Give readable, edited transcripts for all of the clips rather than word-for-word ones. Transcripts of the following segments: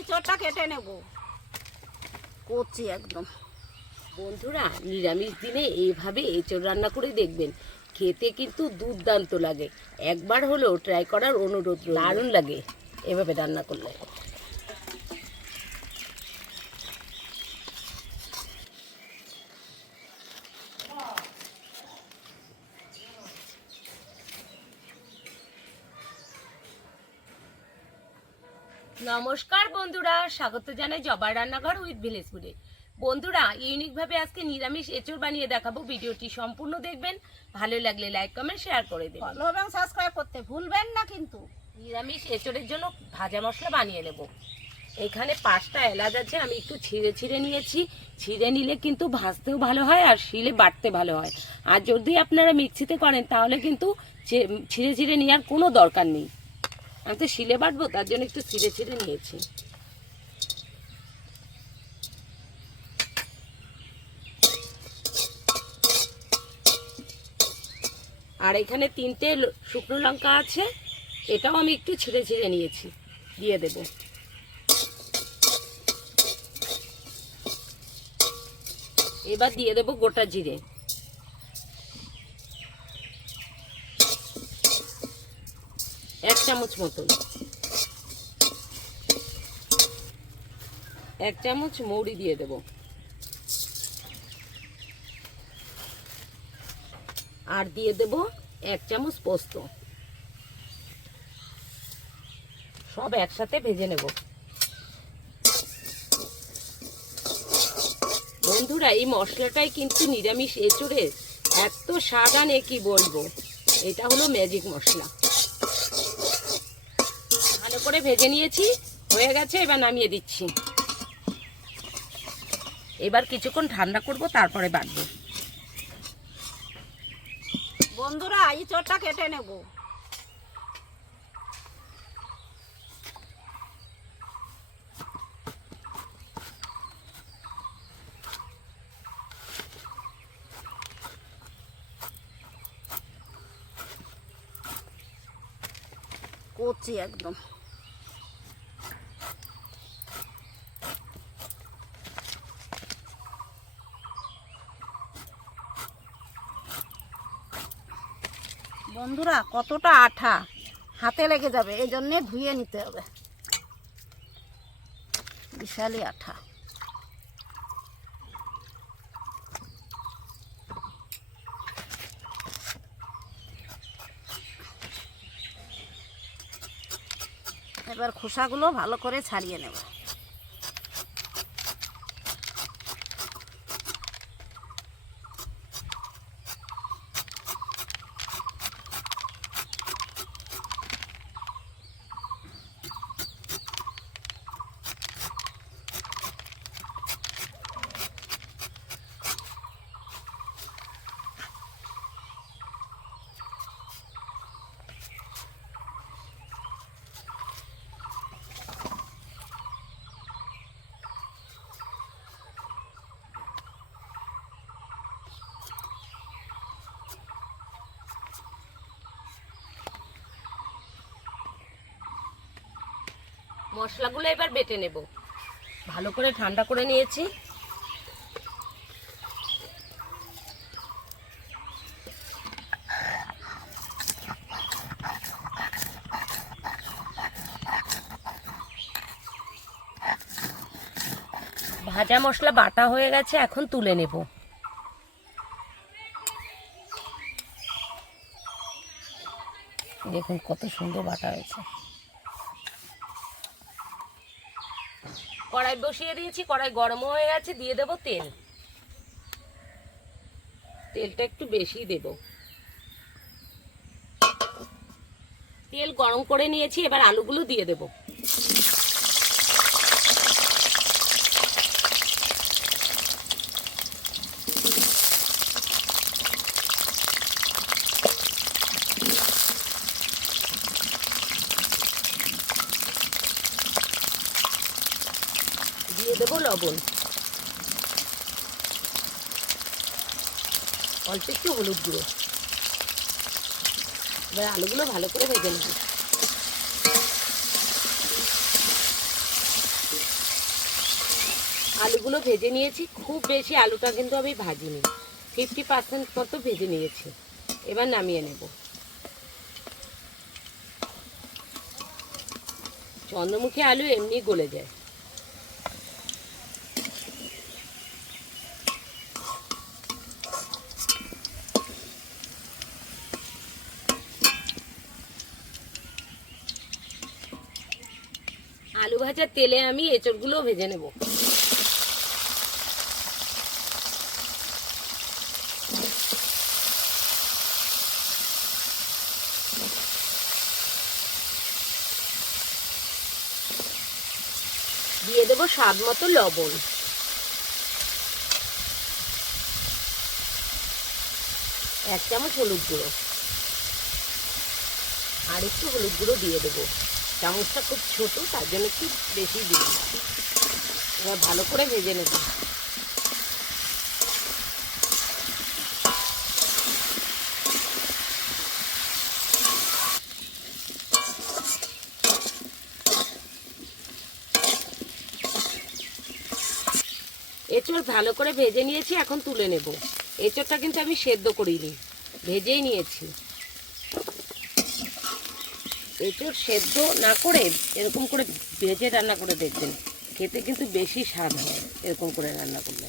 এঁচোড়টা কেটে নেব, করছি একদম। বন্ধুরা, নিরামিষ দিনে এইভাবে এঁচোড় রান্না করে দেখবেন, খেতে কিন্তু দুর্দান্ত লাগে। একবার হলেও ট্রাই করার অনুরোধ, দারুণ লাগে এভাবে রান্না করলে। নমস্কার বন্ধুরা, স্বাগত জানাই জবার রান্নাঘর উইথ ভিলেজ ফুডে। বন্ধুরা, ইউনিকভাবে আজকে নিরামিষ এঁচোড় বানিয়ে দেখাবো। ভিডিওটি সম্পূর্ণ দেখবেন, ভালো লাগলে লাইক কমেন্ট শেয়ার করে দেবেন, ফলো এবং সাবস্ক্রাইব করতে ভুলবেন না কিন্তু। নিরামিষ এঁচোড়ের জন্য ভাজা মশলা বানিয়ে নেব। এখানে 5টা এলাচ আছে, আমি একটু ছিঁড়ে ছিঁড়ে নিয়েছি। ছিঁড়ে নিলে কিন্তু ভাজতেও ভালো হয় আর শিলে বাটতে ভালো হয়। আর যদি আপনারা মিক্সিতে করেন তাহলে কিন্তু ছিঁড়ে ছিঁড়ে নেওয়ার কোনো দরকার নেই। আমি তো শিলে বাটবো, তার জন্য একটু ছিঁড়ে ছিঁড়ে নিয়েছি। আর এখানে 3টে শুকনো লঙ্কা আছে, এটাও আমি একটু ছিঁড়ে ছিঁড়ে নিয়েছি, দিয়ে দেব। এবার দিয়ে দেব গোটা জিরে, 1 চামচ মতন। 1 চামচ মৌরি দিয়ে দেব। আর দিয়ে দেব 1 চামচ পোস্ত। সব একসাথে ভেজে নেব। বন্ধুরা, এই মশলাটাই কিন্তু নিরামিষ এঁচোড়ে এত স্বাদ আনে কি বলবো। এটা হলো ম্যাজিক মশলা। ভালো করে ভেজে নিয়েছি, হয়ে গেছে। এবার নামিয়ে দিচ্ছি। এবার কিছুক্ষণ ঠান্ডা করব, তারপরে বাটবো। বন্ধুরা, এঁচোড়টা কেটে নেব। করছি একদম। বন্ধুরা, কতটা আঠা, হাতে লেগে যাবে, এই জন্যে ধুয়ে নিতে হবে। বিশালই আঠা। এবার খোসাগুলো ভালো করে ছাড়িয়ে নেব। মশলাগুলো এবার বেটে নেব। ভালো করে ঠান্ডা করে নিয়েছি। ভাজা মশলা বাটা হয়ে গেছে, এখন তুলে নেব। দেখুন কত সুন্দর বাটা হয়েছে। কড়াই বসিয়ে দিয়েছি, কড়াই গরম হয়ে গেছে। দিয়ে দেব তেল। তেলটা একটু বেশি দেব। তেল গরম করে নিয়েছি, এবার আলুগুলো দিয়ে দেব। দিয়ে দেব লবণ, অল্প একটু হলুদ গুঁড়ো। এবার আলুগুলো ভালো করে ভেজে নেব। আলুগুলো ভেজে নিয়েছি, খুব বেশি আলুটা কিন্তু আমি ভাজিনি, 50% মতো ভেজে নিয়েছি। এবার নামিয়ে নেব। চন্দ্রমুখী আলু এমনি গলে যায়। আলু ভাজার তেলে আমি এঁচড়গুলো ভেজে নেব। দিয়ে দেবো স্বাদ মতো লবণ, এক চামচ হলুদ গুঁড়ো, আর একটু হলুদ গুঁড়ো দিয়ে দেবো। চামচটা খুব ছোট, তার জন্য একটু বেশি দিই। এবার ভালো করে ভেজে নেব। এঁচড় ভালো করে ভেজে নিয়েছি, এখন তুলে নেব। এঁচড়টা কিন্তু আমি সেদ্ধ করিনি, ভেজেই নিয়েছি। এঁচড় সেদ্ধ না করে এরকম করে ভেজে রান্না করে দেখবেন, খেতে কিন্তু বেশি স্বাদ হয় এরকম করে রান্না করলে।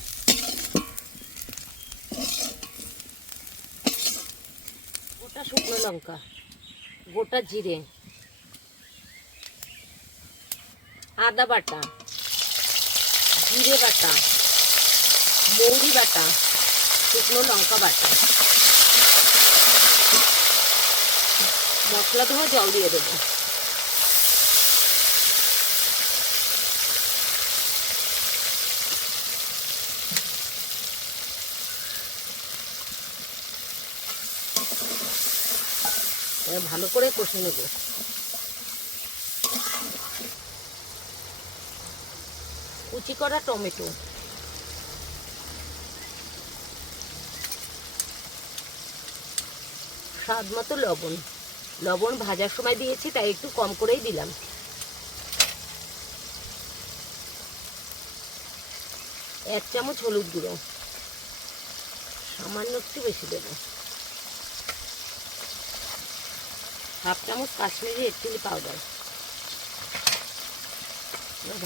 গোটা শুকনো লঙ্কা, গোটা জিরে, আদা বাটা, জিরে বাটা, মৌরি বাটা, শুকনো লঙ্কা বাটা, মশলা ধোয়া জল দিয়ে দেবো। ভালো করে কষে নেব। কুচি করা টমেটো, স্বাদ মতো লবণ, লবণ ভাজার সময় দিয়েছি তাই একটু কম করেই দিলাম। এক চামচ হলুদ গুঁড়ো, সামান্য একটু বেশি দেবো। হাফ চামচ কাশ্মীরি রেড চিলি পাউডার।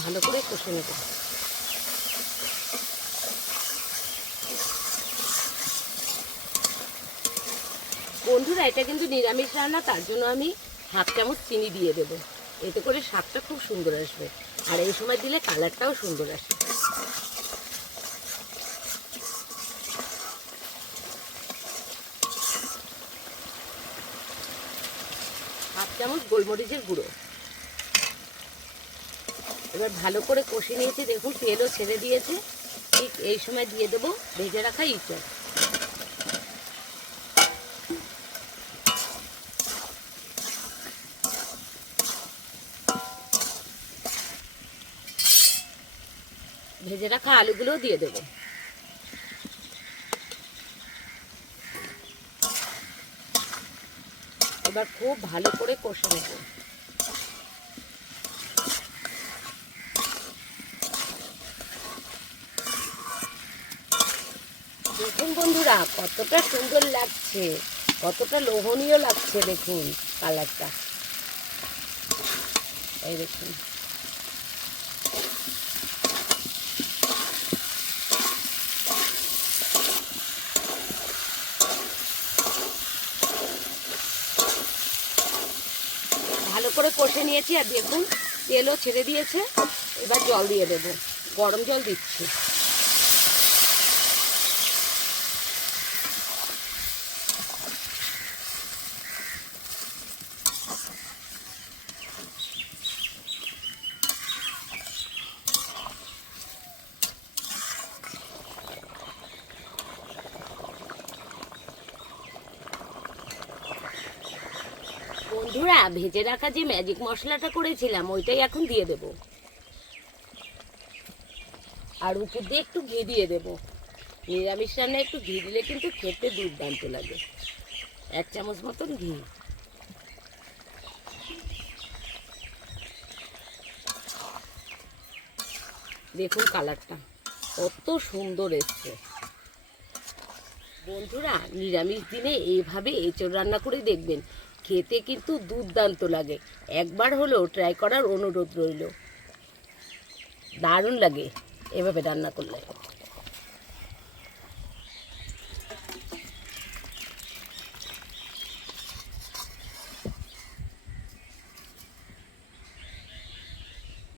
ভালো করে কষে নেব। বন্ধুরা, এটা কিন্তু নিরামিষ রান্না, তার জন্য আমি হাফ চামচ চিনি দিয়ে দেব। এতে করে স্বাদটা খুব সুন্দর আসবে, আর এই সময় দিলে কালারটাও সুন্দর আসবে। হাফ চামচ গোলমরিচের গুঁড়ো। এবার ভালো করে কষে নিয়েছি, দেখুন তেলও ছেড়ে দিয়েছে। ঠিক এই সময় দিয়ে দেবো ভেজে রাখা ইঁচড়। ভেজে রাখা আলুগুলো দিয়ে দেবো। এবার খুব ভালো করে কষে নেব। দেখুন বন্ধুরা, কতটা সুন্দর লাগছে, কতটা লোভনীয় লাগছে। দেখুন কালারটা, এই দেখুন। ভালো করে কষে নিয়েছি, আর দেখুন তেলও ছেড়ে দিয়েছে। এবার জল দিয়ে দেবো, গরম জল দিচ্ছি। বন্ধুরা, ভেজে রাখা যে ম্যাজিক মশলাটা করেছিলাম ওইটাই এখন দিয়ে দেব, আর উপর দিয়ে একটু ঘি দিয়ে দেবো। নিরামিষ রান্নায় একটু ঘি দিলে কিন্তু খেতে দুর্দান্ত লাগে। এক চামচ মতন ঘি। দেখুন কালারটা। কত সুন্দর এসছে। বন্ধুরা নিরামিষ দিনে এইভাবে এঁচোড় রান্না করে দেখবেন, খেতে কিন্তু দুর্দান্ত লাগে। একবার হলেও ট্রাই করার অনুরোধ রইল। দারুণ লাগে এভাবে রান্না করলে।